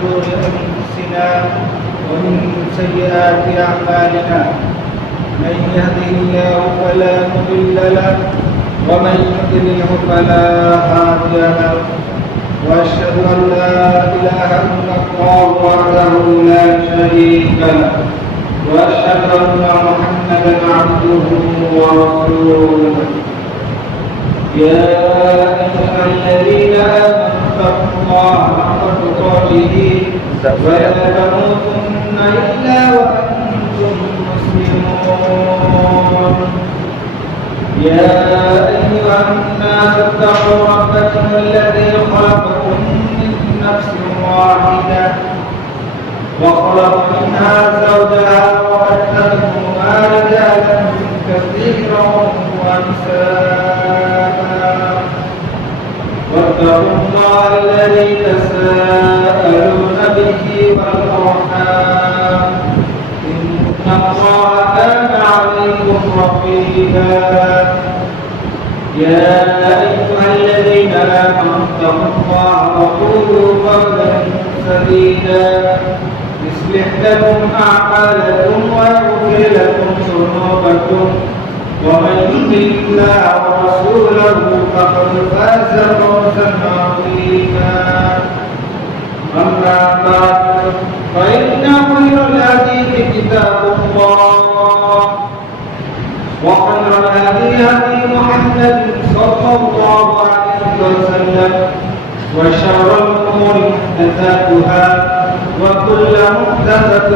شرور أنفسنا ومن سيئات أعمالنا من يهده الله فلا مضل له ومن يضلله فلا هادي له وأشهد أن لا إله إلا الله وحده لا شريك له وأشهد أن محمدا عبده ورسوله يا أيها الذين آمنوا اتقوا الله حق تقاته ولا تموتن إلا وأنتم مسلمون يا أيها الناس اتقوا ربكم الذي خلقكم من نفس واحدة وخلق منها زوجها وبث منهما رجالا كثيرا ونساء واتقوا الله الذي تساءلون به والأرحام إن الله كان عليكم رقيبا يا أيها الذين آمنوا اتقوا الله وقولوا قولا سديدا يصلح لكم أعمالكم ويغفر لكم ذنوبكم ومن يطع الله ورسوله فقد فاز فوزا عظيما أما بعد فإن خير الحديث كتاب الله وخير الهدي هدي محمد صلى الله عليه وسلم وشر الأمور محدثاتها وكل محدثة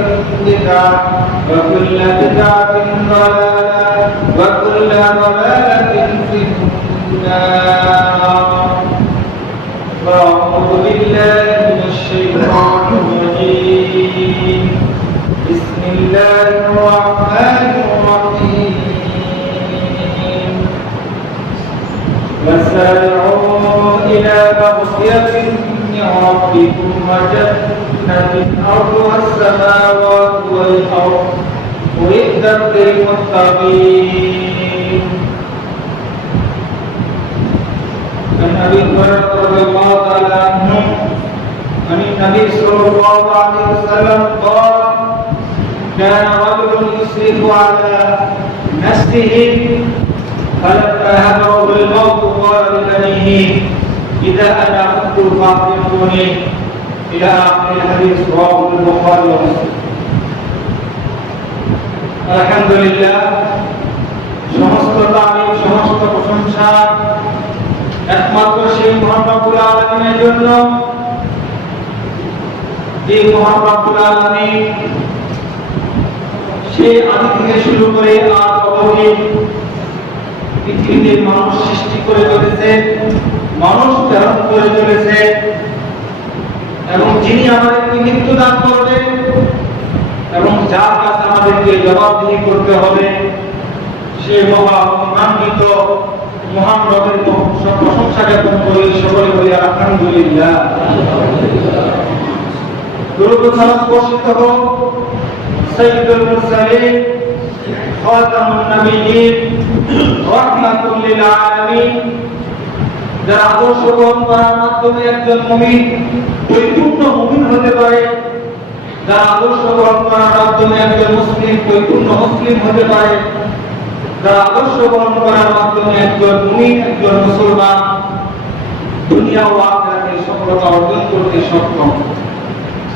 بدعة وكل بدعة ضلالة وكل ضلالة في النار أعوذ بالله من الشيطان الرجيم بسم الله الرحمن الرحيم وسارعوا إلى مغفرة من ربكم وجنة أرضها السماوات والأرض أعدت للمتقين عن أبي هريرة رضي الله تعالى عنه عن النبي صلى الله عليه وسلم قال كان رجل يسرف على نفسه فلما همه بالموت قال لبنيه إذا أنا مت فأخبروني إلى آخر الحديث رواه البخاري ومسلم الحمد لله সমস্ত তারিফ সমস্ত প্রশংসা একমাত্র সেই মহান রব্বুল আলামিনের জন্য যে মহান রব্বুল আলামিন সেই আদি থেকে শুরু করে আজ অবধি পৃথিবীতে মানুষ সৃষ্টি করে চলেছে মানুষ প্রেরণ করে চলেছে এবং যিনি আমাদেরকে মৃত্যু দান করবেন এবং যার কাছে আমাদেরকে জবাবদিহি করতে হবে সে মহান্বিত মহান রবের প্রশংসা জ্ঞাপন করি সকলে বলি আলহামদুলিল্লাহ দরুদ সালাম বর্ষিত হোক সাইয়্যিদুল মুরসালিন খাতামুন নবিয়্যিন রাহমাতুল লিল আলামিন যারা আদর্শ গ্রহণ করার মাধ্যমে একজন মুমিন পরিপূর্ণ মুমিন হতে পারে যারা আদর্শ গ্রহণ করার মাধ্যমে একজন মুসলিম পরিপূর্ণ মুসলিম হতে পারে যারা আদর্শ গ্রহণ করার মাধ্যমে একজন মুমিন একজন মুসলমান দুনিয়া ও আখিরাতে সফলতা অর্জন করতে সক্ষম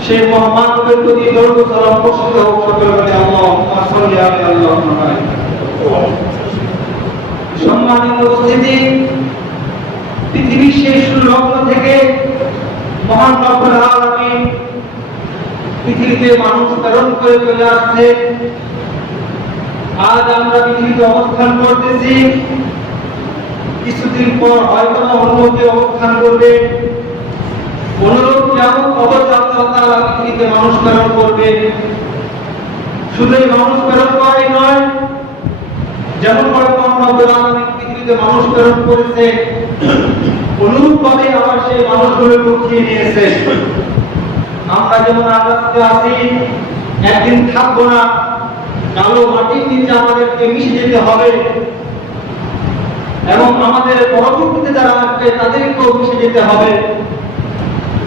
সেই মহামানবের প্রতি দরুদ সালাম বর্ষিত হোক সকলে বলে আল্লাহুম্মা সাল্লি আলা মুহাম্মাদ সম্মানিত উপস্থিতি পৃথিবীর শেষ লগ্ন থেকে মহান রব্বুল আলামিন পৃথিবীতে মানুষ প্রেরণ করে চলে আসছে আজ আমরা পৃথিবীতে অবস্থান করতেছি কিছুদিন পর হয়তো অন্য কেউ অবস্থান করবে অনুরূপ যেমন অবস্থান পৃথিবীতে মানুষ প্রেরণ করবে শুধু মানুষ প্রেরণ করাই নয় যেমন করে রব্বুল আলামিন পৃথিবীতে মানুষ প্রেরণ করেছে অনুরূপভাবে আবার সেই মানুষগুলোকে উঠিয়ে নিয়েছে আমরা যেমন আজকে আছি একদিন থাকবো না কালো মাটির নিচে আমাদেরকে মিশে যেতে হবে এবং আমাদের পরবর্তীতে যারা আসবে তাদেরকেও মিশে যেতে হবে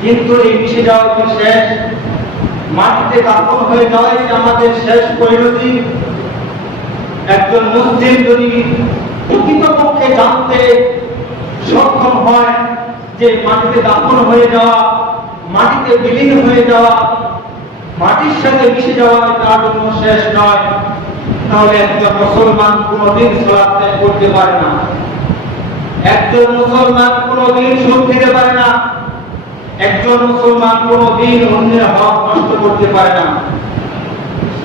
কিন্তু এই মিশে যাওয়া কি শেষ? মাটিতে দাফন হয়ে যাওয়াই কি আমাদের শেষ পরিণতি? একজন মুসলিম যদি প্রকৃতপক্ষে জানতে সক্ষম হয় যে মাটিতে দাফন হয়ে যাওয়া, মাটিতে বিলীন হয়ে যাওয়া, মাটির সাথে মিশে যাওয়া তার জন্য শেষ নয়, তাহলে একজন মুসলমান কোনদিন সালাত ত্যাগ করতে পারে না। একজন মুসলমান কোনদিন সুদ খেতে পারে না। একজন মুসলমান কোনদিন অন্যের হক নষ্ট করতে পারে না।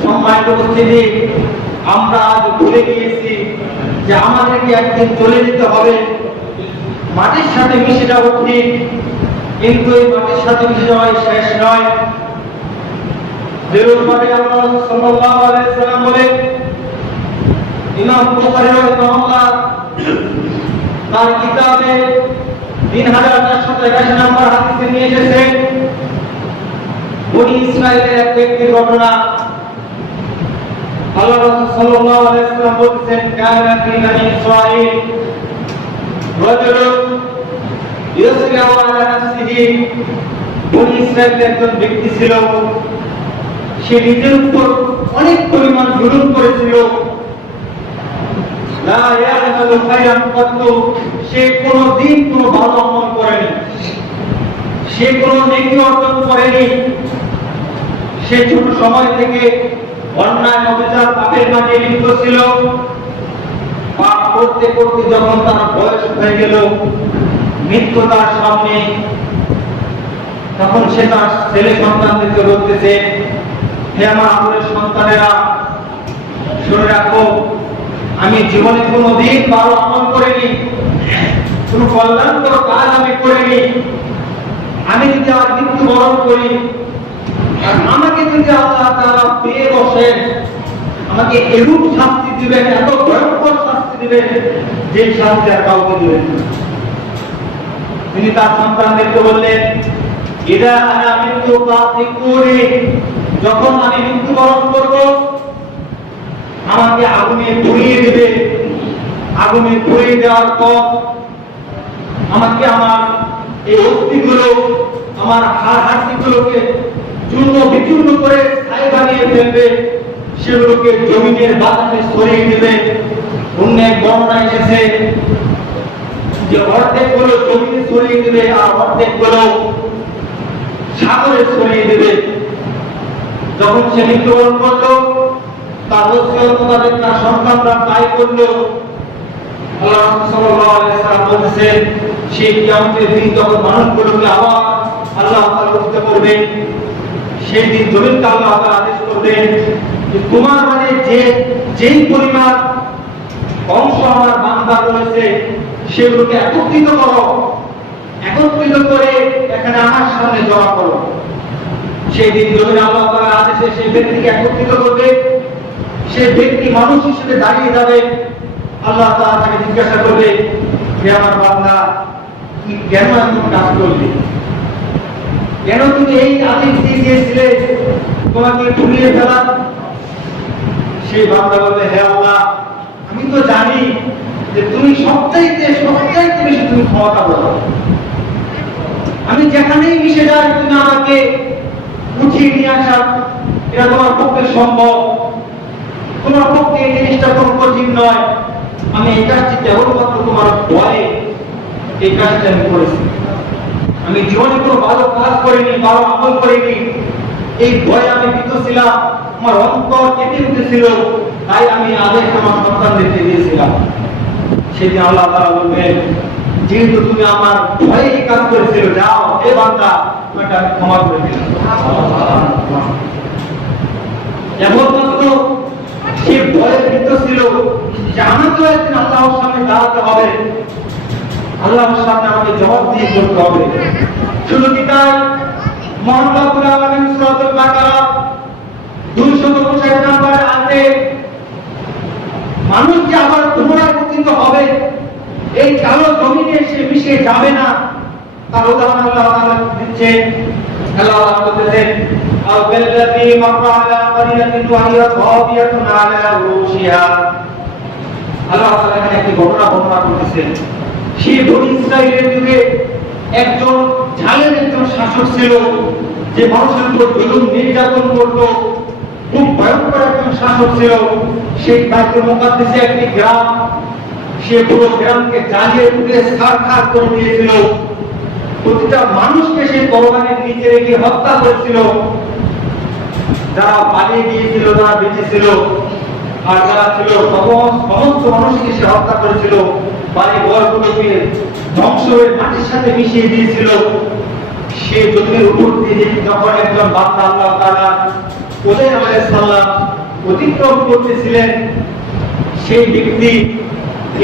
সম্মানিত উপস্থিতি, আমরা আজ ভুলে গিয়েছি যে আমাদেরকে একদিন চলে যেতে হবে। মাটির সাথে মিশে যাবো ঠিক, কিন্তু এই মাটির সাথে মিশে যাওয়াই শেষ নয়। যেরূপভাবে আল্লাহ সাল্লাল্লাহু আলাইহি ওয়াসাল্লাম বলেন, ইমাম বুখারী রাহিমাহুল্লাহ তার কিতাবে 3481 নম্বর হাদিসে নিয়ে এসেছেন বনী ইসরাইলের এক ব্যক্তির ঘটনা। আল্লাহ রাসূল সাল্লাল্লাহু আলাইহি ওয়াসাল্লাম বলেছেন, কানা ফি বনী ইসরাইল রাজুলুন ইউসরিউ আলা নাফসিহি। বনী ইসরাইলের একজন ব্যক্তি ছিল, সে নিজের উপর অনেক পরিমাণ জুলুম করেছিল। লা ইয়ামালু খায়রান কাত্তু, সে কোনদিন কোনো ভালো আমল করেনি, সে কোনো নেকি অর্জন করেনি। সে ছোট সময় থেকে অন্যায় অবিচার পাপের মাঝে লিপ্ত ছিল। পাপ করতে করতে যখন তার বয়স হয়ে গেল, মৃত্যু তার সামনে, তখন সে তার ছেলে সন্তানদেরকে বলতেছে, হে আমার আদরের সন্তানেরা, শুনে রাখো, আমি জীবনে কোনোদিন ভালো আমল করিনি, কোনো কল্যাণকর কাজ আমি করিনি। আমি যদি আজ মৃত্যুবরণ করি আর আমাকে যদি আল্লাহ তাআলা পেয়ে বসেন, আমাকে এরূপ শাস্তি দিবেন, এত ভয়ঙ্কর শাস্তি দিবেন যে শাস্তি আর কাউকে দিবেন না। তিনি তার সন্তানদেরকে বললেন, ইদা আনা মৃত্যু পাতিকুরি, যখন আমি মৃত্যুবরণ করব আমাকে আগুনে পুড়িয়ে দেবে। আগুনে পুড়িয়ে দেওয়ার পর আমাকে আমার এই অস্থিগুলো, আমার হাড়গুলোকে চূর্ণ বিচূর্ণ করে ছাই বানিয়ে ফেলবে, সেগুলোকে জমিনের বাতাসে ছড়িয়ে দেবে। অন্য এক বর্ণনা এসেছে যে অর্ধেক গুলো জমিনে ছড়িয়ে দেবে আর অর্ধেক গুলো সাগরে ছড়িয়ে দেবে। যখন সে মৃত্যুবরণ করলো, তার ওসিয়ত মোতাবেক তার সন্তানরা তাই করলো। আল্লাহ সাল্লাল্লাহু আলাইহি ওয়াসাল্লাম বলেছেন, সেই কিয়ামতের দিন যখন মানুষগুলোকে আবার আল্লাহ তাআলা উঠতে করবেন, সেই দিন জমিনকে আল্লাহ তাআলা আদেশ করবেন যে তোমার মানে যেই পরিমাণ অংশ আমার বান্দা রয়েছে সেগুলোকে একত্রিত করো, একত্রিত করে এখানে আমার সামনে জমা করো। সেই দিন জমিন আল্লাহ তাআলার আদেশে সেই ব্যক্তিকে একত্রিত করবে। সেই ব্যক্তি মানুষ হিসেবে দাঁড়িয়ে যাবে। আল্লাহ তাআলা তাকে জিজ্ঞাসা করবে, হে আমার বান্দা, তুমি কেন এমন কাজ করলে? কেন তুমি এই আদেশ দিয়ে গিয়েছিলে তোমাকে পুড়িয়ে ফেলা? সেই বান্দা বলবে, হে আল্লাহ, আমি তো জানি যে তুমি সবচাইতে বেশি তুমি ক্ষমতা বলো। আমি যেখানেই মিশে যাই তুমি আমাকে উঠিয়ে নিয়ে আসা, এটা তোমার পক্ষে সম্ভব। তোমার পক্ষে এই জিনিসটা কোনো কঠিন নয়। আমি এই কাজটি কেবলমাত্র তোমার ভয়ে এই কাজটা আমি করেছি। আমি জীবনে কোনো ভালো কাজ করিনি, ভালো আমল করিনি। এই ভয়ে আমি ভীত ছিলাম, আমার অন্তর কেঁপে উঠেছিল, তাই আমি আদেশ আমার সন্তানদেরকে দিয়েছিলাম। সেদিন আল্লাহ তাআলা বলবেন, যেহেতু তুমি আমার ভয়ে এই কাজ করেছিল, যাও হে বান্দা, তোমাকে আমি ক্ষমা করে দিলাম। কেবলমাত্র সে ভয়ে ভীত ছিল যে আমাকে একদিন আল্লাহর সামনে দাঁড়াতে হবে, আল্লাহর সামনে আমাকে জবাবদিহি করতে হবে। শুধু কি তাই? মহান রব্বুল আলামিন সূরাতুল বাকারা 259 নম্বরে আছে, মানুষ যে আবার পুনরায় পতিত হবে, এই কালো জমিনে সে মিশে যাবে না, তার উদাহরণ আল্লাহ তাআলা দিচ্ছেন। আল্লাহ তাআলা বলতেছেন, আও কাল্লাযী মাররা আলা ক্বারিয়াতিন ওয়া হিয়া খাবিয়াতুন আলা উরুশিহা। আল্লাহ তাআলা এখানে একটি ঘটনা বর্ণনা করতেছেন। সেই বনী ইসরাইলের যুগে একজন ঝালের একজন শাসক ছিল, যে মানুষের উপর জুলুম নির্যাতন করত, খুব ভয়ঙ্কর একজন শাসক ছিল। সেই বাইতুল মুকাদ্দাসে একটি গ্রাম, সে পুরো গ্রামকে জ্বালিয়ে পুড়িয়ে ছারখার করে দিয়েছিল। প্রতিটা মানুষকে সে তরবারির নিচে রেখে হত্যা করেছিল। যারা পালিয়ে গিয়েছিল, যারা বেঁচে ছিল, আর যারা ছিল সমস্ত মানুষকে সে হত্যা করেছিল। বাড়ি ঘরগুলোকে ধ্বংস হয়ে মাটির সাথে মিশিয়ে দিয়েছিল। সে জমির উপর দিয়ে যখন একজন বান্দা আল্লাহ তাআলা ওদের আলাইহিস সালাম অতিক্রম করতেছিলেন, সেই ব্যক্তি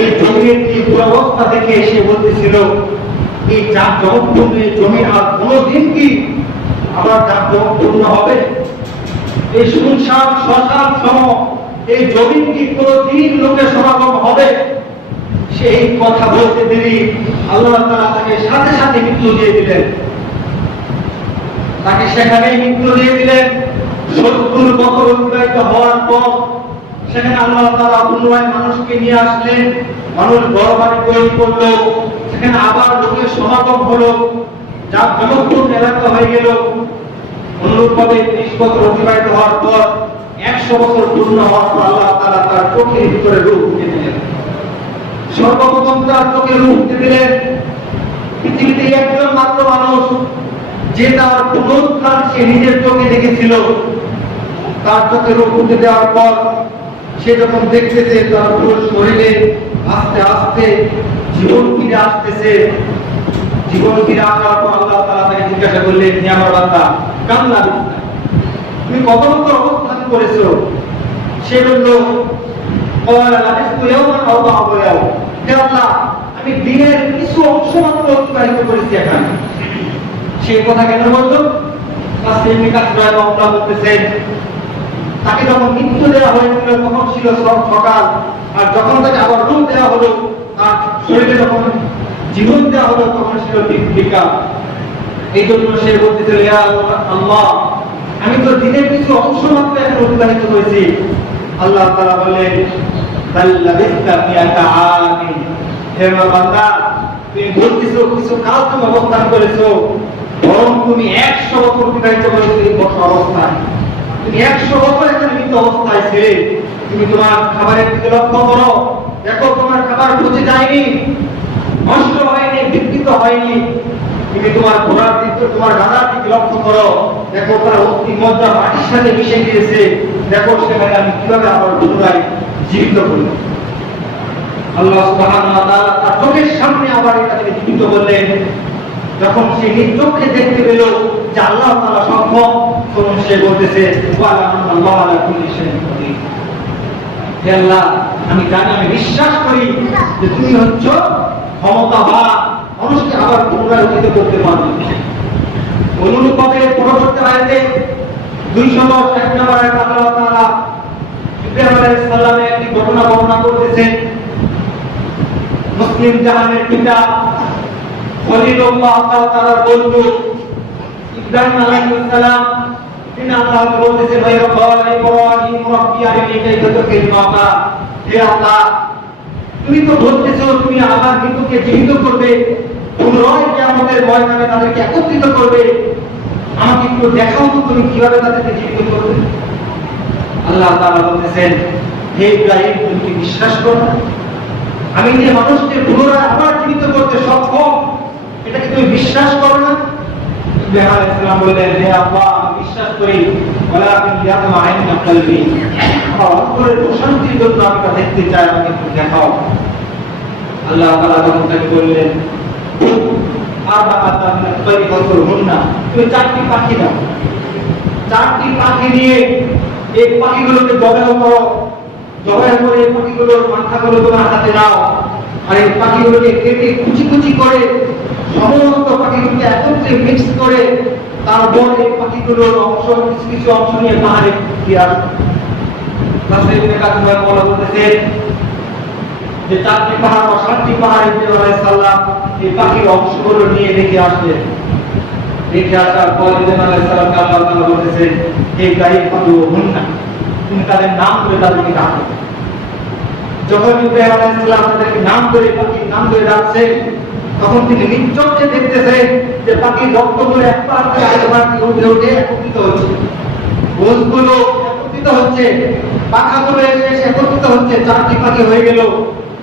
এই জমির এই দুরবস্থা দেখে সে বলতেছিল, এই জাঁকজমকপূর্ণ জমি আর কোনোদিন কি আবার জাঁকজমকপূর্ণ হবে? এই শুনশান শ্মশান সম এই জমিন কি কোনোদিন লোকের সমাগম হবে? সেই কথা বলতে দেরি আল্লাহ তাআলা তাকে সাথে সাথে মৃত্যু দিয়ে দিলেন। তাকে সেখানেই মৃত্যু দিয়ে দিলেন। 70 বছর অতিবাহিত হওয়ার পর সেখানে আল্লাহ তাআলা পুনরায় মানুষকে নিয়ে আসলেন। মানুষ ঘরবাড়ি তৈরি করলো, সেখানে আবার লোকের সমাগম হলো, যা জনপ্রিয় এলাকা হয়ে গেল। অনুরূপভাবে 30 বছর অতিবাহিত হওয়ার পর 100 বছর পূর্ণ হওয়ার পর আল্লাহ তাআলা তার চোখের ভিতরে রূপ দিয়ে দিলেন। সর্বপ্রথম তার চোখে রূপ দিয়ে দিলেন। পৃথিবীতে একজন মাত্র মানুষ যে তার পুনরুত্থান সে নিজের চোখে দেখেছিল। তার চোখে রূপ দিয়ে দেওয়ার পর সে যখন দেখতেছে তার পুরো শরীরে আস্তে আস্তে জীবন ফিরে আসতেছে। জীবন ফিরে আসার পর আল্লাহ তাআলা তাকে জিজ্ঞাসা করলেন, হে আমার বান্দা, কেমন লাগছে? তুমি কত বছর অবস্থান করেছো? সে বলল, হে আল্লাহ, আমি দিনের কিছু অংশ মাত্র অতিবাহিত করেছি এখানে। সেই কথা কেন বলতো? তাকে যখন মৃত্যু দেওয়া হয়েছিল তখন ছিল সকাল, আর যখন তাকে আবার রূপ দেওয়া হলো, তার শরীরে যখন জীবন দেওয়া হলো তখন ছিল বিকাল। এই জন্য সে বলতেছিল, আল্লাহ, আমি তো দিনের কিছু অংশ মাত্র এখন অতিবাহিত করেছি। আল্লাহ তাআলা বললেন, হে আমার বান্দা, তুমি বলতেছো কিছু কাল তুমি অবস্থান করেছো, বরং তুমি 100 বছর অতিবাহিত করেছো এই অবস্থায়। তুমি 100 বছর এখানে মৃত অবস্থায় ছিলে। তুমি তোমার খাবারের দিকে লক্ষ্য করো, দেখো তোমার খাবার পচে যায়নি, নষ্ট হয়নি, বিকৃত হয়নি। তুমি তোমার ঘোড়ার দিকে, তোমার গাধার দিকে লক্ষ্য করো, দেখো তার অস্থি মজ্জা মাটির সাথে মিশে গিয়েছে। দেখো সেখানে আমি কিভাবে আবার পুনরায় জীবিত করলাম। আল্লাহ সুবহানাহু ওয়া তাআলা তার চোখের সামনে আবার এটাকে জীবিত করলেন। যখন সে নিজ চোখে দেখতে পেল যে আল্লাহ তাআলা সক্ষম, তখন সে বলতেছে, আল্লাহ আলা কুল্লি শাইইন কাদির। হে আল্লাহ, আমি জানি, আমি বিশ্বাস করি যে তুমি হচ্ছ ক্ষমতাবান, মানুষকে আবার পুনরায় উত্থিত করতে পারবে। অনুরূপভাবে পরবর্তী আয়াতে 201 নম্বর আয়াতে আল্লাহ তাআলা ইব্রাহিম আলাইহিস সালামের একটি ঘটনা বর্ণনা করতেছেন। মুসলিম জাহানের পিতা খলিলুল্লাহ তাআলার বন্ধু ইব্রাহিম আলাইহিস সালাম, তিনি আল্লাহকে বলতেছেন, হে ইব্রাহিম রাব্বি আরিনি কাইফা তুহিল মাউতা। হে আল্লাহ, তুমি তো বলতেছো তুমি আমার মৃতকে জীবিত করবে, পুনরায় কিয়ামতের ময়দানে তাদেরকে একত্রিত করবে। আমাকে একটু দেখাও তো তুমি কিভাবে তাদেরকে জীবিত করবে। আল্লাহ তাআলা বলতেছেন, হে ইব্রাহিম, তুমি কি বিশ্বাস করো না? আমি যে মানুষকে পুনরায় আবার জীবিত করতে সক্ষম, এটা কি তুমি বিশ্বাস করো না? ইব্রাহিম আলাইহিস সালাম বললেন, হে আল্লাহ, আমি বিশ্বাস করি, ওয়ালাকিন ইয়াতমাইন্না কলবি। আমার অন্তরের প্রশান্তির জন্য আমি তা দেখতে চাই, আমাকে একটু দেখাও। আল্লাহ তাআলা তখন তাকে বললেন, তুমি 4টি পাখি দাও, 4টি পাখি নিয়ে এই পাখিগুলোকে জবাই করো, জবাই করে এই পাখিগুলোর মাথাগুলো তোমার হাতে নাও, আর এই পাখিগুলোকে কেটে কুচি কুচি করে সমস্ত পাখিগুলোকে একত্রে মিক্স করে তারপর এই পাখিগুলোর অংশ কিছু কিছু অংশ নিয়ে পাহাড়ে দিয়ে আসো। যে 4টি পাহাড় বা 7টি পাহাড় ইব্রাহিম আলাইহিস সালাম এই পাখির অংশগুলো নিয়ে রেখে আসলেন। রেখে আসার পর ইব্রাহিম আলাইহিস সালামকে আল্লাহ তাআলা বলেছেন, হে ইব্রাহিম, তুমি তাদের নাম করে তাদেরকে ডাকো। যখন ইব্রাহিম আলাইহিস সালাম তাদেরকে নাম করে পাখির নাম ধরে ডাকছে, তখন তিনি নিশ্চয়ই দেখতেছে যে পাখি রক্তগুলো একবার করে আরেকবার উঠে উঠে একত্রিত হচ্ছে, গোছগুলো একত্রিত হচ্ছে, পাখাগুলো এসে এসে একত্রিত হচ্ছে, চারটি পাখি হয়ে গেল।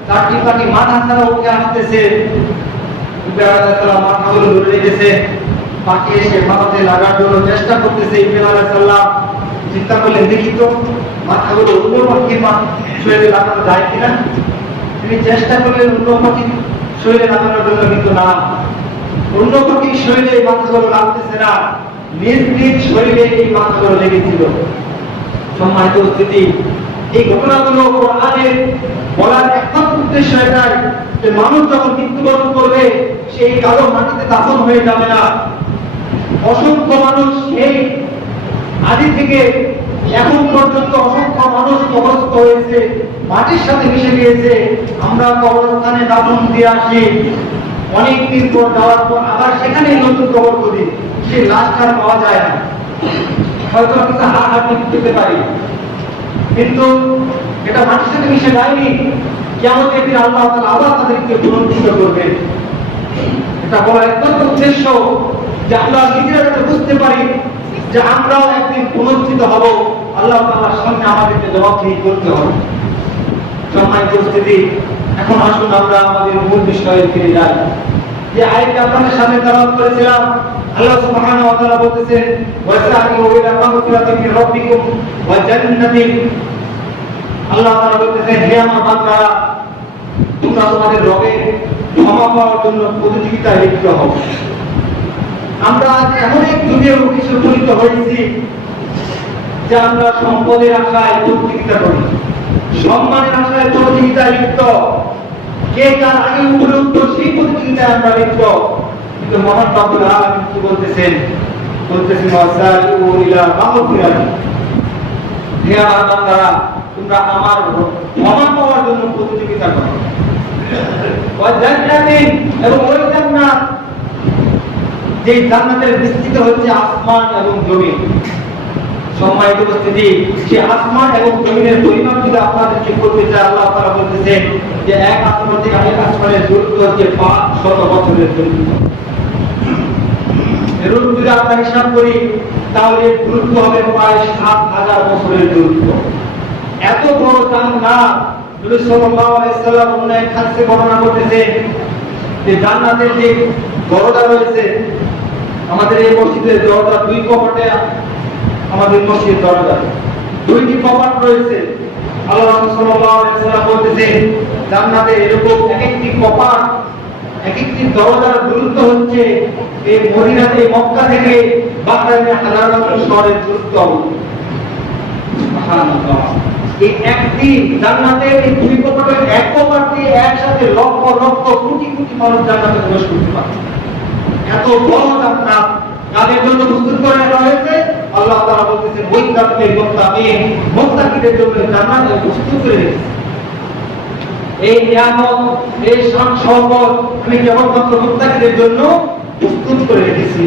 চারটি পাখি মাথা ছাড়া উঠে আসতেছে, মাথাগুলো ধরে রেখেছে, পাখি এসে মাথাতে লাগার জন্য চেষ্টা করতেছে। ইব্রাহিম আলাইহিস সালাম চিন্তা করলেন, দেখি তো মাথাগুলো অন্য পাখির শরীরে লাগানো যায় কিনা। তিনি চেষ্টা করলেন অন্য পাখির শরীরে লাগানোর জন্য, কিন্তু না, অন্য পাখির শরীরে এই মাথাগুলো লাগতেছে না, নিজ নিজ শরীরে এই মাথাগুলো লেগেছিল। সম্মানিত উপস্থিতি, এই ঘটনাগুলো কোরআনের বলার একমাত্র উদ্দেশ্য এটাই যে মানুষ যখন মৃত্যুবরণ করবে সেই কালো মাটিতে দাফন হয়ে যাবে না। অসংখ্য মানুষ এই আদি থেকে এখন পর্যন্ত অসংখ্য মানুষ কবরস্থ হয়েছে, মাটির সাথে মিশে গিয়েছে। আমরা কবরস্থানে দাফন দিয়ে আসি, অনেক দিন পর যাওয়ার পর আবার সেখানেই নতুন কবর করি, সেই লাশটা পাওয়া যায় না। হয়তো কিছু হাড় পেতে পারি, কিন্তু এটা মাটির সাথে মিশে যায়নি। কিয়ামতের দিন আল্লাহ তাআলা আবার তাদেরকে পুনরুত্থিত করবে। এটা বলার একমাত্র উদ্দেশ্য যে আমরা নিজেরা যাতে বুঝতে পারি যে আমরাও একদিন পুনরুত্থিত হব, আল্লাহ তাআলার সামনে আমাদেরকে জবাবদিহি করতে হবে। সম্মানিত উপস্থিতি, এখন আসুন আমরা আমাদের মূল বিষয়ে ফিরে যাই। যে আয়াতটি আপনাদের সামনে তেলাওয়াত করেছিলাম, আল্লাহ সুবহানাহু ওয়া তাআলা বলতেছেন, ওয়াসারিউ ইলা মাগফিরাতিন মির রাব্বিকুম ওয়া জান্নাতিন। আল্লাহ তাআলা বলতেছেন, হে আমার বান্দারা, তোমরা তোমাদের রবের ক্ষমা পাওয়ার জন্য প্রতিযোগিতায় লিপ্ত হও। আমরা আজ এমন এক যুগে কিছু উপনীত হয়েছি যে আমরা সম্পদের আশায় প্রতিযোগিতা করি, সম্মানের আশায় প্রতিযোগিতায় লিপ্ত, কে কার আগে উপরে উঠতো সেই প্রতিযোগিতায় আমরা লিপ্ত। কিন্তু মহান রব্বুল আলামিন কি বলতেছেন? বলতেছেন, ওয়াসারিউ ইলা মাগফিরাতিন। হে আমার বান্দারা, তোমরা আমার ক্ষমা পাওয়ার জন্য প্রতিযোগিতা করো। ওয়া জান্নাতিন, এবং ওই জান্নাত যে জান্নাতের বিস্তৃত হচ্ছে আসমান এবং জমিন। সম্মানিত উপস্থিতি, সেই আসমান এবং জমিনের পরিমাপ যদি আপনাদেরকে করতে চাই, আল্লাহ তাআলা বলতেছেন যে এক আসমান থেকে আরেক আসমানের দূরত্ব হচ্ছে 500 বছরের দূরত্ব। এরূপ যদি আমরা হিসাব করি তাহলে দূরত্ব হবে প্রায় 7000 বছরের দূরত্ব। এত বড় জান্নাত নবী সাল্লাল্লাহু আলাইহি সাল্লাম অন্য এক হাদিসে বর্ণনা করতেছেন যে জান্নাতের যে দরজা রয়েছে, আমাদের এই মসজিদের দরজা দুই কপাটে, আমাদের মসজিদের দরজা দুইটি কপাট রয়েছে। আল্লাহ রাসূল সাল্লাল্লাহু আলাইহি সাল্লাম বলতেছেন, জান্নাতে এরকম এক একটি কপাট, এক একটি দরজার দূরত্ব হচ্ছে এই মদিনাতে, মক্কা থেকে বাহরাইনের হাজার শহরের দূরত্ব। সুবহানাল্লাহ, এই একটি জান্নাতের এই দুই কপাটের এক কপাট দিয়ে একসাথে লক্ষ লক্ষ কোটি কোটি মানুষ জান্নাতে প্রবেশ করতে পারে। এত বড় জান্নাত কাদের জন্য প্রস্তুত করে রাখা হয়েছে? আল্লাহ তাআলা বলতেছেন, ওই জান্নাতের মুত্তাকিন, মুত্তাকিদের জন্য জান্নাত প্রস্তুত করে রেখেছে। এই নিয়ামত, এই শান সম্পদ আমি কেবলমাত্র মুত্তাকিদের জন্য প্রস্তুত করে রেখেছি।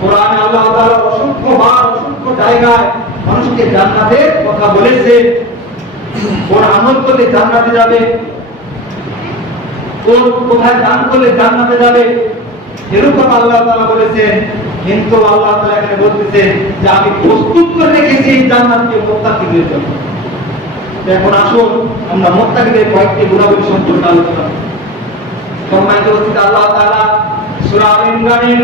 কোরআনে আল্লাহ তাআলা অসংখ্য বার, অসংখ্য জায়গায় মানুষকে জান্নাতের কথা বলেছে। কোন আমল করলে জান্নাতে যাবে, কোন কোথায় দান করলে জান্নাতে যাবে, এরকম আল্লাহ তাআলা বলেছেন। কিন্তু আল্লাহ তাআলা এখানে বলতেছেন যে আমি প্রস্তুত করে রেখেছি জান্নাতকে মুত্তাকিদের জন্য। এখন আসুন আমরা মুত্তাকিদের কয়েকটি গুণাবলী সম্পর্কে আলোচনা করি। সম্মানিত উপস্থিতি, আল্লাহ তাআলা সূরা আল ইমরানের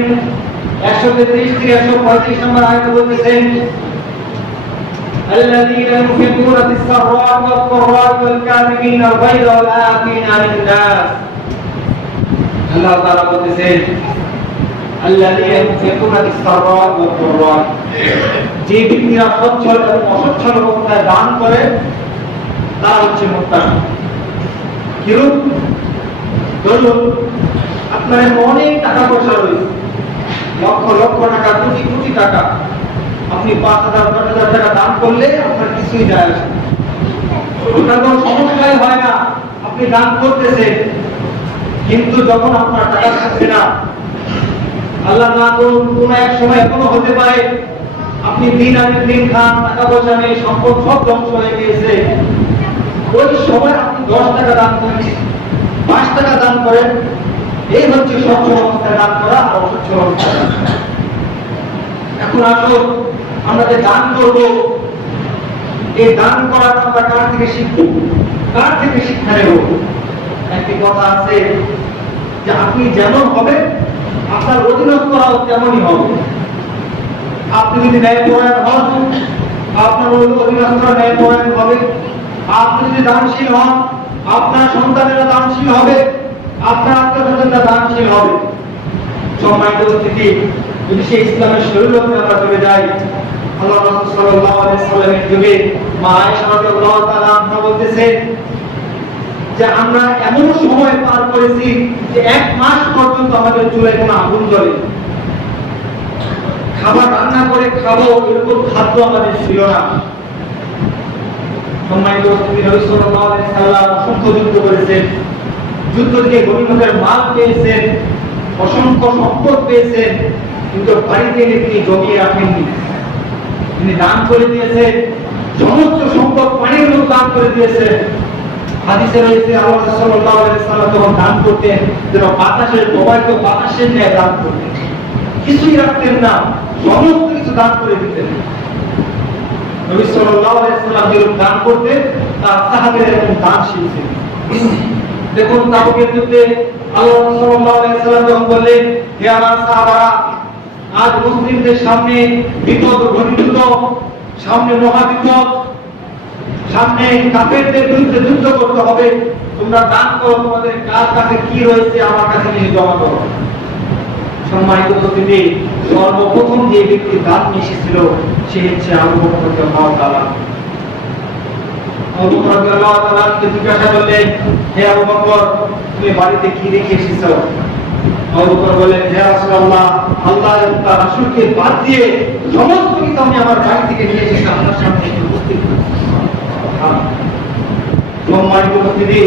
133 থেকে 135 নম্বর আয়াতে বলতেছেন, الذين ينفقون في السراء والضراء والكاظمين الغيظ والعافين عن الناس। আল্লাহ তাআলা বলতেছেন, الذين ينفقون في السراء والضراء, যে ব্যক্তিরা সচ্ছল এবং অসচ্ছল অবস্থায় দান করে তারা হচ্ছে মুত্তাকি। কিরূপ? ধরুন আপনার অনেক টাকা পয়সা রয়েছে, লক্ষ লক্ষ টাকা, কোটি কোটি টাকা, আপনি 5,000 10,000 টাকা দান করলে আপনার কিছুই যায় আসে না, আপনার কোনো সমস্যাই হয় না, আপনি দান করতেছেন। কিন্তু যখন আপনার টাকা থাকবে না, আল্লাহ না করুন কোনো এক সময় এখনো হতে পারে আপনি দিন আনির দিন খান, টাকা পয়সা নেই, সম্পদ সব ধ্বংস হয়ে গিয়েছে, ওই সময় আপনি 10 টাকা দান করেন, 5 টাকা দান করেন, এই হচ্ছে সচ্ছল অবস্থায় দান করা আর অসচ্ছল অবস্থায় দান করা। এখন আসুন আমরা যে দান করব, এই দান করাটা আমরা কার থেকে শিখব, কার থেকে শিক্ষা নেব? একটি কথা আছে যে আপনি যেমন হবে আপনার অধীনস্থরাও তেমনই হবে। আপনি যদি ন্যায়পরায়ণ হন, আপনার অধীনস্থরা ন্যায়পরায়ণ হবে। আপনি যদি দানশীল হন, আপনার সন্তানেরা দানশীল হবে, আপনার আত্মীয়স্বজনরা দানশীল হবে। সম্মানিত উপস্থিতি, যদি সেই ইসলামের শরীয়তে আমরা চলে যাই, আল্লাহ রাসূল সাল্লাল্লাহু আলাইহি সাল্লামের যুগে মা আয়েশা রাদিয়াল্লাহু তাআলা আনহা বলতেছেন যে আমরা এমন সময় পার করেছি যে 1 মাস পর্যন্ত আমাদের চুলায় কোনো আগুন জ্বলে, খাবার রান্না করে খাবো এরকম খাদ্য আমাদের ছিল না। সম্মানিত উপস্থিতি, নবী সাল্লাল্লাহু আলাইহি সাল্লাম অসংখ্য যুদ্ধ করেছেন, যুদ্ধ থেকে গনিমতের মাল পেয়েছেন, অসংখ্য সম্পদ পেয়েছেন, কিন্তু বাড়িতে এনে তিনি জমিয়ে রাখেননি। তিনি দান করে দিয়েছেন, সমস্ত সম্পদ পানির মতো দান করে দিয়েছেন। হাদিসে রয়েছে আল্লাহ রাসূল সাল্লাল্লাহু আলাইহি সাল্লাম যখন দান করতেন যেন বাতাসের প্রবাহিত বাতাসের ন্যায় দান করতেন, কিছুই রাখতেন না, সমস্ত কিছু দান করে দিতেন। নবী সাল্লাল্লাহু আলাইহি সাল্লাম যেরকম দান করতেন তার সাহাবীরা এরকম দানশীল ছিলেন। দেখুন তাবুকের যুদ্ধে আল্লাহ রাসূল সাল্লাল্লাহু আলাইহি সাল্লাম যখন বললেন, হে আমার সাহাবারা, আজ মুসলিমদের সামনে বিপদ ঘনীভূত, সামনে মহাবিপদ, সামনে কাফেরদের বিরুদ্ধে যুদ্ধ করতে হবে, তোমরা দান করো, তোমাদের কার কাছে কি রয়েছে আমার কাছে নিয়ে জমা করো। সম্মানিত উপস্থিতি, সর্বপ্রথম যে ব্যক্তি দান নিয়ে এসেছিল সে হচ্ছে আবু বকর রাদিয়াল্লাহু তাআলা। আবু বকর রাদিয়াল্লাহু তাআলাকে জিজ্ঞাসা করলেন, হে আবু বকর, তুমি বাড়িতে কি রেখে এসেছো? আবু বকর বললেন, হে রাসূলুল্লাহ, আল্লাহ এবং তার রাসূলকে বাদ দিয়ে সমস্ত কিছু আমি আমার বাড়ি থেকে নিয়ে এসেছি আপনার সামনে উপস্থিত করেছি। সম্মানিত উপস্থিতি,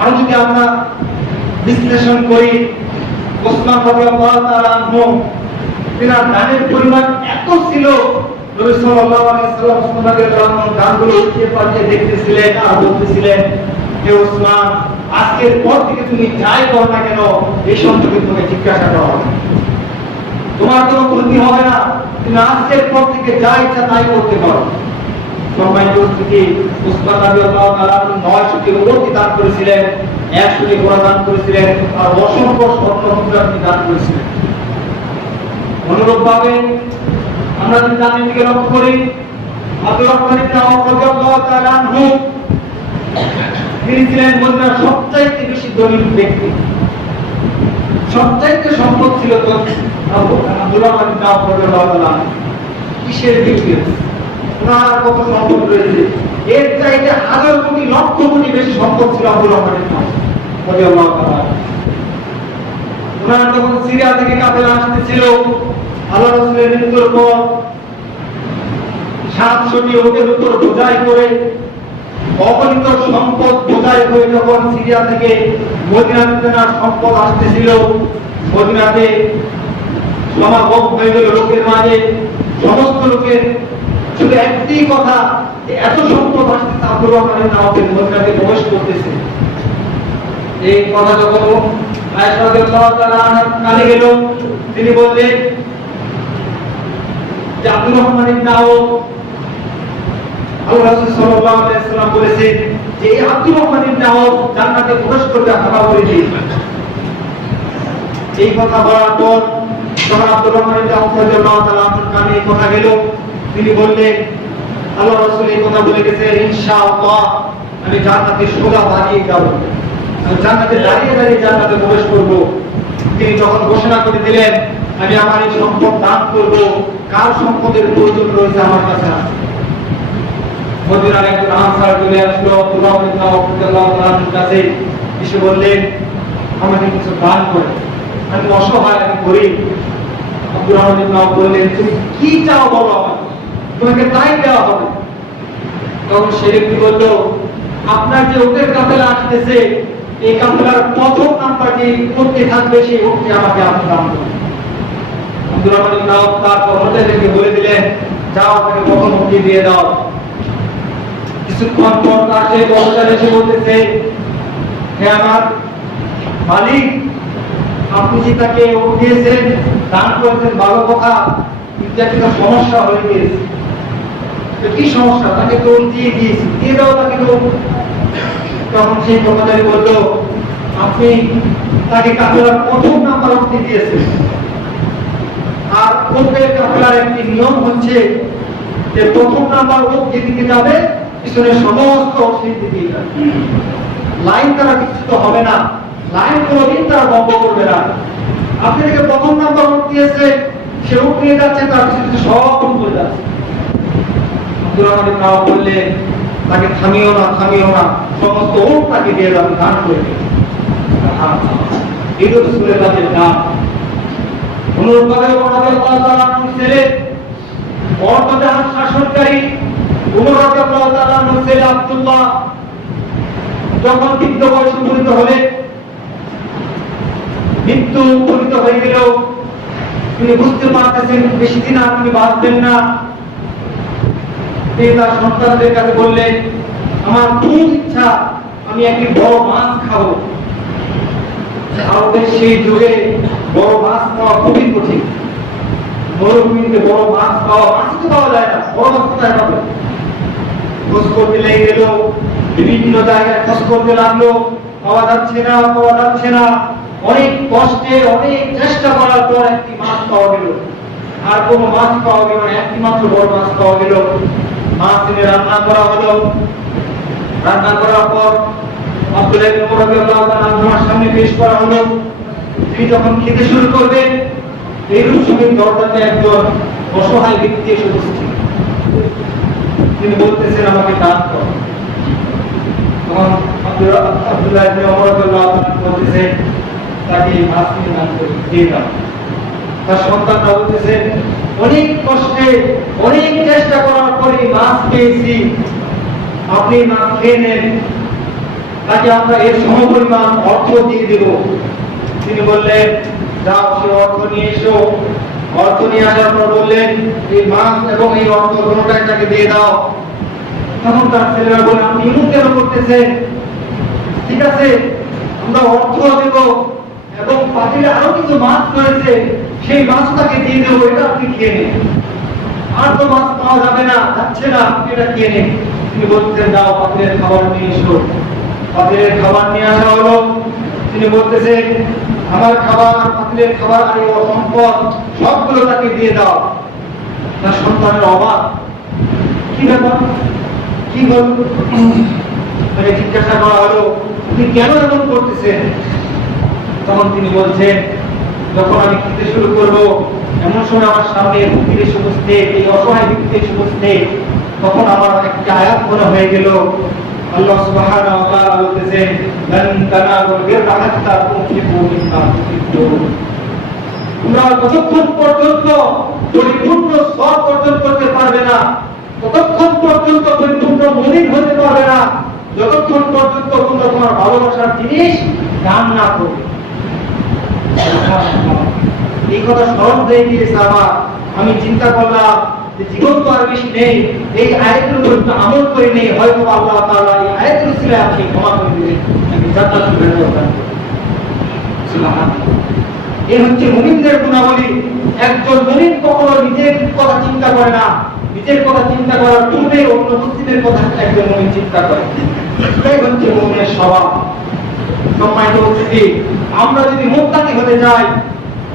আর যদি আমরা বিশ্লেষণ করি, ওসমান রাদিয়াল্লাহু তাআলা আনহু তিনার দানের পরিমাণ এত ছিল, নবী সাল্লাল্লাহু আলাইহি সাল্লাম ওসমান রাদিয়াল্লাহু আনহু দানগুলো উঠিয়ে পাঠিয়ে দেখতেছিলেন আর বলতেছিলেন, হে ওসমান, আজকের পর থেকে তুমি যাই করো না কেন এই সম্পর্কে তোমাকে জিজ্ঞাসা করা হবে, তোমার কোনো ক্ষতি হবে না, তুমি আজকের পর থেকে যা ইচ্ছা তাই করতে পারো। সম্মানিত উপস্থিতি, ওসমান রাদিয়াল্লাহু তাআলা 900টি উট দান করেছিলেন, 100টি ঘোড়া দান করেছিলেন, আর অসংখ্য স্বর্ণ মুদ্রা দান করেছিলেন। অনুরূপভাবে আমরা যদি দানের দিকে লক্ষ্য করি, আব্দুর রহমান ইবনে আওফ রাদিয়াল্লাহু তাআলা আনহু তিনি ছিলেন মদিনার সবচাইতে বেশি ধনী ব্যক্তি, সবচাইতে সম্পদ ছিল তো আব্দুর রহমান ইবনে আওফ রাদিয়াল্লাহু তাআলা। কিসের বিজনেস, ওনার কত সম্পদ রয়েছে, এর চাইতে হাজার কোটি লক্ষ কোটি বেশি সম্পদ ছিল আব্দুর রহমান ইবনে আওফ রাদিয়াল্লাহু তাআলা। ওনার যখন সিরিয়া থেকে কাফেলা আসতেছিল, আল্লাহ রাসূলের মৃত্যুর পর 700টি উটের উপর বোঝাই করে অগণিত সম্পদ বোঝাই হয়ে যখন সিরিয়া থেকে মদিনাতে না সম্পদ আসতেছিল, মদিনাতে সমাগম হয়ে গেল লোকের মাঝে। সমস্ত লোকের শুধু একটি কথা, এত সম্পদ আসতেছে, আব্দুর রহমান ইবনে আওফের মদিনাতে প্রবেশ করতেছে। এই কথা যখন আয়েশা রাদিয়াল্লাহু তাআলা আনহার কানে গেল, তিনি বললেন যে আব্দুর রহমান ইবনে আওফ, আল্লাহ রাসূল সাল্লাল্লাহু আলাইহি ওয়াসাল্লাম বলেছেন যে এই আব্দুর রহমান ইবনে আওফ জান্নাতে প্রবেশ করবে হাওয়া করে দিয়ে। এই কথা বলার পর যখন আব্দুর রহমান ইবনে আওফ রাদিয়াল্লাহু তাআলা আনহুর কানে এই কথা গেল, তিনি বললেন, আল্লাহ রাসূল এই কথা বলে গেছেন, ইনশাআল্লাহ আমি জান্নাতে সোজা দাঁড়িয়ে যাব, আমি জান্নাতে দাঁড়িয়ে দাঁড়িয়ে জান্নাতে প্রবেশ করব। তিনি যখন ঘোষণা করে দিলেন, আমি আমার এই সম্পদ দান করব, কার সম্পদের প্রয়োজন রয়েছে আমার কাছে আছে। মদিনার একজন আনসার চলে আসলো আব্দুর রহমান ইবনে আওফ রাদিয়াল্লাহু তাআলার কাছে, এসে বললেন, আমাকে কিছু দান করে, আমি অসহায়, আমি গরীব। আব্দুর রহমান ইবনে আওফ বললেন, তুমি কি চাও বলো, আমাকে তোমাকে তাই দেওয়া হবে। তখন সে ব্যক্তি বলল, আপনার যে উটের কাফেলা আসতেছে, এই কাফেলার প্রথম নাম্বার যে উটটি থাকবে সেই উটটি আমাকে আপনি দান করুন। আব্দুর রহমান ইবনে আওফ তার কর্মচারীকে বলে দিলেন, যাও তাকে প্রথম উটটি দিয়ে দাও। কিছুক্ষণ পর তার সেই কর্মচারী এসে বলতেছে, হে আমার মালিক, আপনি যে তাকে উঠিয়েছেন, দান করেছেন, ভালো কথা, কিন্তু একটা সমস্যা হয়ে গিয়েছে। তো কি সমস্যা? তাকে তো দিয়ে দিয়েছি, দিয়ে দাও তাকে তো। তখন সেই কর্মচারী বলল, আপনি তাকে কাফেলার প্রথম নাম্বার উঠতে দিয়েছেন, আর ওপের কাফেলার একটি নিয়ম হচ্ছে যে প্রথম নাম্বার ও যেদিকে যাবে পিছনে সমস্ত সেই দিকে যাবে। লাইন তারা বিচ্যুত হবে না, লাইন কোনোদিন তারা বন্ধ করবে না। আপনি থেকে প্রথম নাম্বার উঠ দিয়েছে, সে উঠ নিয়ে যাচ্ছে, তার পিছনে সব উঠে যাচ্ছে। আব্দুর রহমান ইবনে আওফ বললেন, তাকে থামিও না, থামিও না, সমস্ত উট তাকে দিয়ে দাও, দান করে দিও। এই তো রাসূলের কাজের নাম। অনুরূপভাবে ওমর রাদিয়াল্লাহু তাআলা আনহুর ছেলে, অর্থজাহাজ শাসনকারী ওমর রাদিয়াল্লাহু তাআলা আনহুর ছেলে আব্দুল্লাহ যখন বৃদ্ধ বয়সে উপনীত হলেন, মৃত্যু উপনীত হয়ে গেল, তিনি বুঝতে পারতেছেন বেশি দিন আর তিনি বাঁচবেন না। তিনি তার সন্তানদের কাছে বললেন, আমার খুব ইচ্ছা আমি একটি বড় মাছ খাবো। আমাদের সেই যুগে বড় মাছ পাওয়া খুবই কঠিন। মরুভূমিতে বড় মাছ পাওয়া, মাছ তো পাওয়া যায় না, বড় মাছ কোথায় পাবে? খোঁজ করতে লেগে গেল, বিভিন্ন জায়গায় খোঁজ করতে লাগলো, পাওয়া যাচ্ছে না, পাওয়া যাচ্ছে না। অনেক কষ্টে, অনেক চেষ্টা করার পর একটি মাছ পাওয়া গেল। আর কোনো মাছ পাওয়া গেল না, একটি মাত্র বড় মাছ পাওয়া গেল। মাছ এনে রান্না করা হলো। রান্না করার পর আব্দুল্লাহ ইবনে ওমর রাদিয়াল্লাহু তাআলা আনহুর সামনে পেশ করা হলো। তিনি যখন খেতে শুরু করবেন, এইরূপ সময় দরজাতে একজন অসহায় ব্যক্তি এসে উপস্থিত। তিনি বলতেছেন, আমাকে দান করো। তখন আব্দুল্লাহ ইবনে ওমর রাদিয়াল্লাহু তাআলা বলতেছেন, তাকে মাছ নিয়ে দান করে দিয়ে দাও। তার সন্তানরা বলতেছেন, অনেক কষ্টে, অনেক চেষ্টা করার পরে মাছ পেয়েছি, আপনি মাছ খেয়ে নেন, তাকে আমরা এর সমপরিমাণ অর্থ দিয়ে দেব। তিনি বললেন, যাও সে অর্থ নিয়ে এসো। অর্থ নিয়ে আসার পর বললেন, এই মাছ এবং এই অর্থ দুটোটাই তাকে দিয়ে দাও। তখন তার ছেলেরা বলে, আপনি এমন কেন করতেছেন? ঠিক আছে, আমরা অর্থ দেব এবং পাতিলে আরো কিছু মাছ রয়েছে, সেই মাছ তাকে দিয়ে দেবো, এটা আপনি খেয়ে নেন। আর তো মাছ পাওয়া যাবে না, যাচ্ছে না, আপনি এটা খেয়ে নেন। তিনি বলতেন, যাও পাতিলের খাবার নিয়ে এসো। পাতিলের খাবার নিয়ে আসা হলো। তিনি বলতেছেন, আমার খাবার, পাতিলের খাবার আর এই সম্পদ সবগুলো তাকে দিয়ে দাও। তার সন্তানের অবাক, কি ব্যাপার, কি বল? মানে জিজ্ঞাসা করা হলো, আপনি কেন এমন করতেছেন? তখন তিনি বলছেন, যখন আমি খেতে শুরু করবো, এমন সময় আমার সামনে ফকির এসে উপস্থিত, এই অসহায় ব্যক্তি এসে উপস্থিত। তখন আমার একটা আয়াত মনে হয়ে গেল। আল্লাহ সুবহানাহু ওয়া তাআলা বলতেছেন, লান তানালুল বিররা হাত্তা তুনফিকু মিম্মা তুহিব্বুন। তোমরা যতক্ষণ পর্যন্ত পরিপূর্ণ সওয়াব অর্জন করতে পারবে না, ততক্ষণ পর্যন্ত পরিপূর্ণ মুমিন হতে পারবে না, যতক্ষণ পর্যন্ত তোমরা তোমার ভালোবাসার জিনিস দান না করবে। এই কথা স্মরণ হয়ে গিয়েছে আমার। আমি চিন্তা করলাম যে জীবন তো আর বেশি নেই, এই আয়াতের উপর আমল করে নেই, হয়তো আল্লাহ তাআলা এই আয়াতের উসিলায় আপনি ক্ষমা করে দিবেন, আমি জান্নাতুল ফেরদাউস দান করব। সুবহানাল্লাহ। এই হচ্ছে মুমিনদের গুণাবলী। একজন মুমিন কখনো নিজের কথা চিন্তা করে না, নিজের কথা চিন্তা করার পূর্বে অন্য মুসলিমের কথা একজন মুমিন চিন্তা করে। এটাই হচ্ছে মুমিনের স্বভাব। সম্মানিত উপস্থিতি, আমরা যদি মুত্তাকি হতে চাই,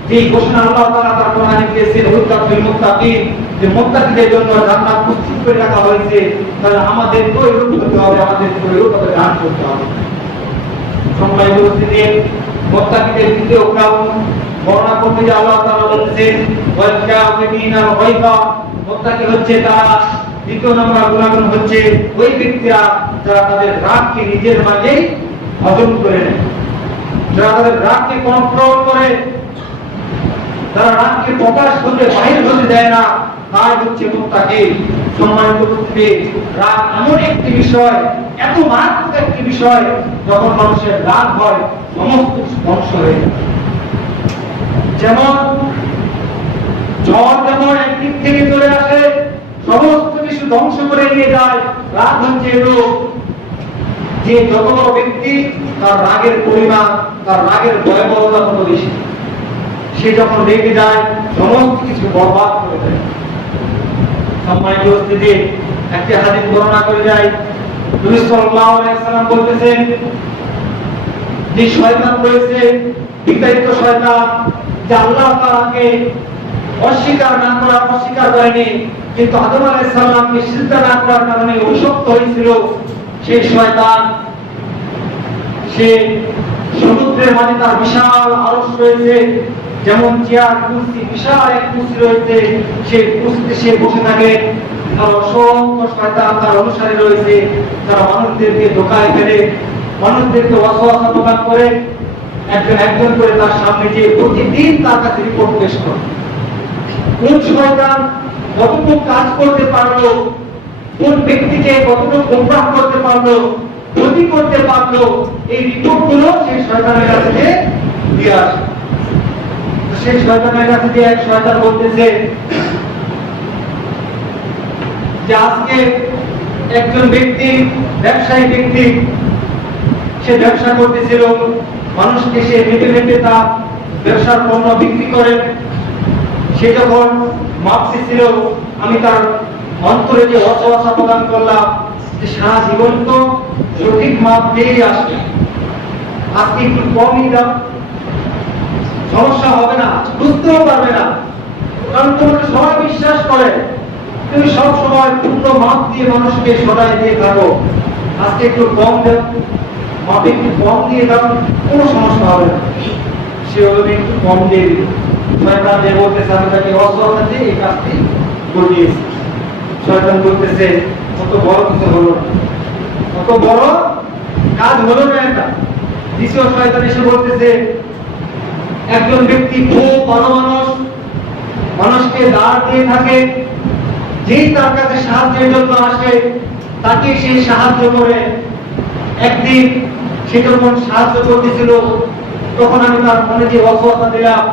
যে ঘোষণা আল্লাহ তাআলা তার কোরআনে দিয়েছেন, হুদাতুল মুত্তাকিন, যে মুত্তাকিদের জন্য জান্নাত প্রস্তুত করে রাখা হয়েছে, তাহলে আমাদের তো এরূপ হতে হবে, আমাদের তো এরূপভাবে দান করতে হবে। সম্মানিত উপস্থিতি, মুত্তাকিদের দ্বিতীয় গুণ বর্ণনা করতে যে আল্লাহ তাআলা বলেছেন, ওয়াল কাযিমিনাল গায়যা, মুত্তাকি হচ্ছে তারা, দ্বিতীয় নম্বর গুণ হচ্ছে ওই ব্যক্তিরা যারা তাদের রাগকে নিজের মাঝেই হজম করে নেয়, যারা তাদের রাগকে কন্ট্রোল করে, যারা রাগকে প্রকাশ হতে, বাহির হতে দেয় না, তাই হচ্ছে মুত্তাকি। সম্মানিত উপস্থিতি, রাগ এমন একটি বিষয়, এত মারাত্মক একটি বিষয়, যখন মানুষের রাগ হয় সমস্ত ধ্বংস হয়ে যায়। যেমন ঝড় যেমন একদিক থেকে চলে আসে, সমস্ত কিছু ধ্বংস করে নিয়ে যায়, রাগ হচ্ছে এরূপ, যে যত বড় ব্যক্তি তার রাগের পরিমাণ তার রাগের ভয়াবহতা কত বেশি। সে যখন রেগে যায় সমস্ত কিছু বরবাদ করে দেয়। সম্মানিত উপস্থিতি, একটি হাদিস বর্ণনা করে যায়, নবী সাল্লাল্লাহু আলাইহি ওয়াসাল্লাম বলতেছেন যে শয়তান রয়েছে, বিতাড়িত শয়তান, যে আল্লাহ তাআলাকে অস্বীকার করেনি, কিন্তু আদম আলাইহিস সালামকে সিজদা না করার কারণে অভিশপ্ত হয়েছিল। সেই শয়তান সে সমুদ্রের মাঝে তার বিশাল আরশ রয়েছে, যেমন চেয়ার কুরসি, বিশাল এক কুরসি রয়েছে, সেই কুরসিতে সে বসে থাকে। আর অসংখ্য শয়তান তার অনুসারী রয়েছে, যারা মানুষদেরকে ধোঁকায় ফেলে, মানুষদেরকে ওয়াসওয়াসা প্রদান করে, একজন একজন করে তার সামনে যে প্রতিদিন তার কাছে রিপোর্ট পেশ করে। কোন শয়তান কতটুকু কাজ করতে পারলো, কোন ব্যক্তিকে কতটুকু গোমরাহ করতে পারলো, ক্ষতি করতে পারলো, এই রিপোর্ট গুলো সেই শয়তানের কাছে দিয়ে আসে। সেই শয়তানের কাছে যে এক শয়তান বলতেছে যে আজকে একজন ব্যক্তি, ব্যবসায়ী ব্যক্তি, সে ব্যবসা করতেছিল, মানুষকে সে মেপে মেপে তার ব্যবসার পণ্য বিক্রি করে। সে যখন মাপতেছিল, আমি তার অন্তরে যে ওয়াসওয়াসা প্রদান করলাম যে সারা জীবন তো সঠিক মাপ দিয়ে আসবে, আজকে একটু কমই দাও, সমস্যা হবে না, বুঝতেও পারবে না, কারণ তোমাকে সবাই বিশ্বাস করে, তুমি সব সময় পূর্ণ মাপ দিয়ে মানুষকে সদায় দিয়ে থাকো, আজকে একটু কম দাও, মাপে একটু কম দিয়ে দাও, কোনো সমস্যা হবে না। সে হলো একটু কম দিয়ে দিল। শয়তান যে বলতেছে আমি তাকে অসহায়তা দিয়ে এই কাজটি করিয়েছি। শয়তান বলতেছে কত বড় কিছু হলো না, কত বড় কাজ হলো না এটা। দ্বিতীয় শয়তান এসে বলতেছে একজন ব্যক্তি খুব ভালো মানুষ, মানুষকে দাঁড় দিয়ে থাকে, যেই তার কাছে সাহায্যের জন্য আসে তাকে সে সাহায্য করে। একদিন সে যখন সাহায্য করতেছিল, তখন আমি তার মনে যে ওয়াসওয়াসা দিলাম,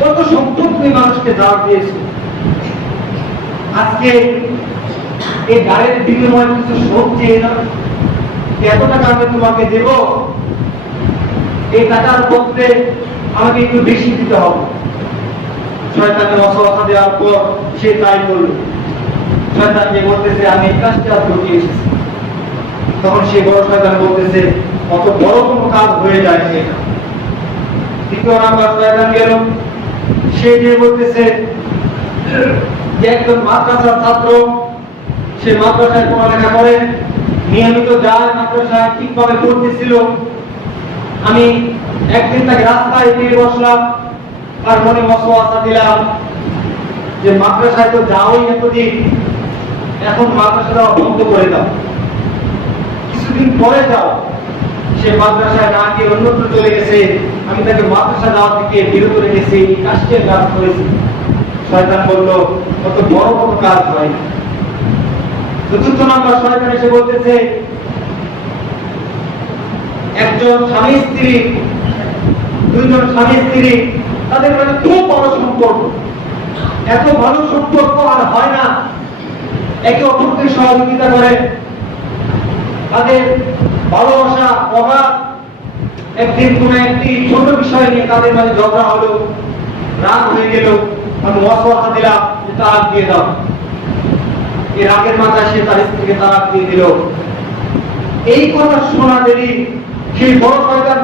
কত সম্পত্তি মানুষকে দাঁড় দিয়েছে, আজকে এই গাড়ির বিনিময়ে কিছু শোধ চেয়ে না, এত টাকা আমি তোমাকে দেব, এই টাকার বদলে আমাকে একটু বেশি দিতে হবে। শয়তানের ওয়াসওয়াসা দেওয়ার পর সে তাই করল। শয়তান যে বলতেছে আমি এই কাজটা করতে এসেছি, তখন সে বড় শয়তান বলতেছে কত বড় কোনো কাজ হয়ে যায় এটা। দ্বিতীয় নাম্বার শয়তান গেল, সে যে বলতেছে যে একজন মাদ্রাসার ছাত্র, সে মাদ্রাসায় পড়ালেখা করে, নিয়মিত যায় মাদ্রাসায়, ঠিকভাবে পড়তেছিল। আমি একদিন তাকে রাস্তায় পেয়ে বসলাম, তার মনে ওয়াসওয়াসা দিলাম যে মাদ্রাসায় তো যাওই এতদিন, এখন মাদ্রাসা যাওয়া বন্ধ করে দাও, কিছুদিন পরে যাও। সে মাদ্রাসায় না গিয়ে অন্যত্র চলে গেছে, আমি তাকে মাদ্রাসা যাওয়া থেকে বিরত রেখেছি, কাজের কাজ করেছি। শয়তান বলল কত বড় কোনো কাজ হয় না। চতুর্থ নাম্বার শয়তান এসে বলতেছে একজন স্বামী স্ত্রী, দুইজন স্বামী স্ত্রী, তাদের মধ্যে খুব ভালো সম্পর্ক, এত ভালো সম্পর্ক আর হয় না, একে অপরকে সহযোগিতা করে, তাদের ভালোবাসা অগাধ। একদিন কোন একটি ছোট বিষয় নিয়ে তাদের মাঝে ঝগড়া হলো, রাগ হয়ে গেল, আমি ওয়াসওয়াসা দিলাম যে তালাক দিয়ে দাও। এই রাগের মাথায় সে তার স্ত্রীকে তালাক দিয়ে দিল। এই কথা শোনা দেরি সেই বড় শয়তান